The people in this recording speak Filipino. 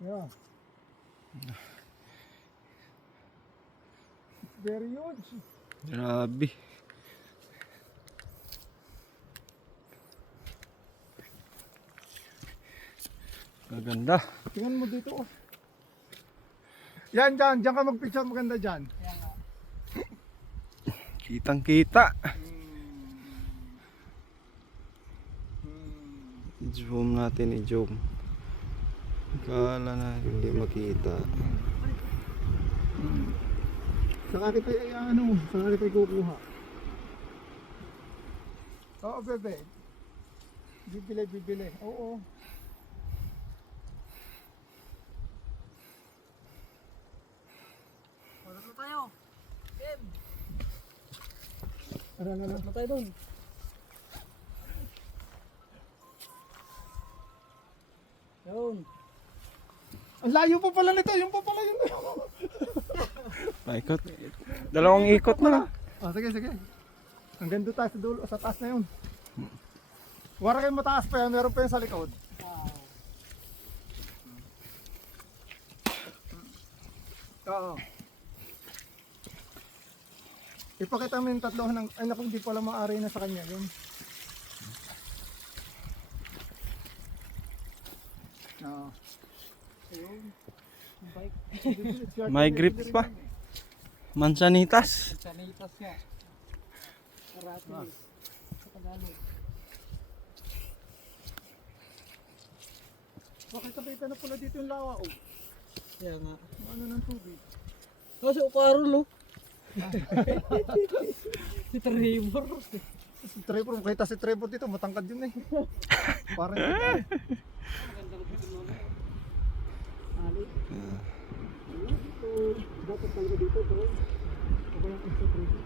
Yeah. It's very huge. Grabe. Maganda. Tingnan mo dito oh. Yan dyan, dyan ka mag-picture maganda dyan. Kitang kita. I-zoom natin, i-zoom. Kala na hindi makita. Saka kita ano, saka kita kukuha. Oo, bebe. Bibili. Oo. Wala na tayo. Kim, Ano. wala na tayo doon. Yun. Ang layo pa pala nito, yung pa pala yun. Paikot. Dalawang ikot na. Oh, sige. Hanggang doon tayo sa dulo, sa taas na yun. Wala kayo mataas pa yan, meron pa yun sa likod. Oo. Ipakita mo yung tatlo ng, ay naku, hindi pala maaari na sa kanya yun. Oo. Ayun. Yung bike. May grip pa. Mansanitas. Sanitas nga. Karate. Sa Tagalog. Bakit kapitan na pala dito yung lawa, oh? Kaya nga. Ano ng tubig? Kasi ukarol, oh. Si Trevor. Si Trevor, makita si Trevor dito, matangkad yun eh. Parang Maganda ko dito muna. Ali. dapat talaga dito, pero okay ang isa Trevor.